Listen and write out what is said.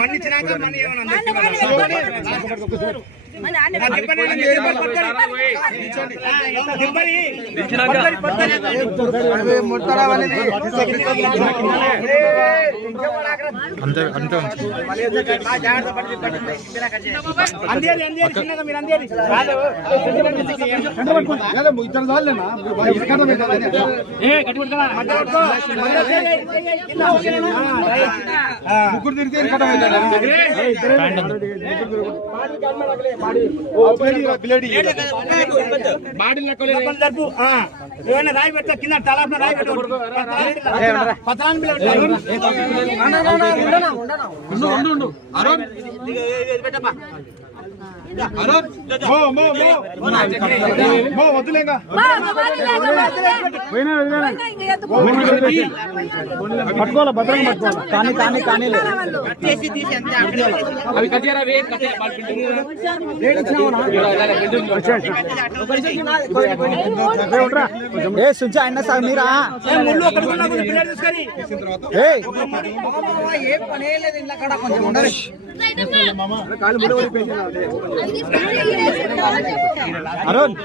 మన్నిచ్చినాక మన్ని ఏమన్నా ముగ్గురు తిరిగితే ఏమైనా రాయి పెట్ట కింద తలాపన రాయి వద్దులేగా పట్టుకోవాలి భద్రంగా పట్టుకోవాలి కానీ కానీ ఆయన సార్ మీరా ఏ పనే లేదు ఇంట్లో కాడ కొంచెం ఉండాలి అరుణ్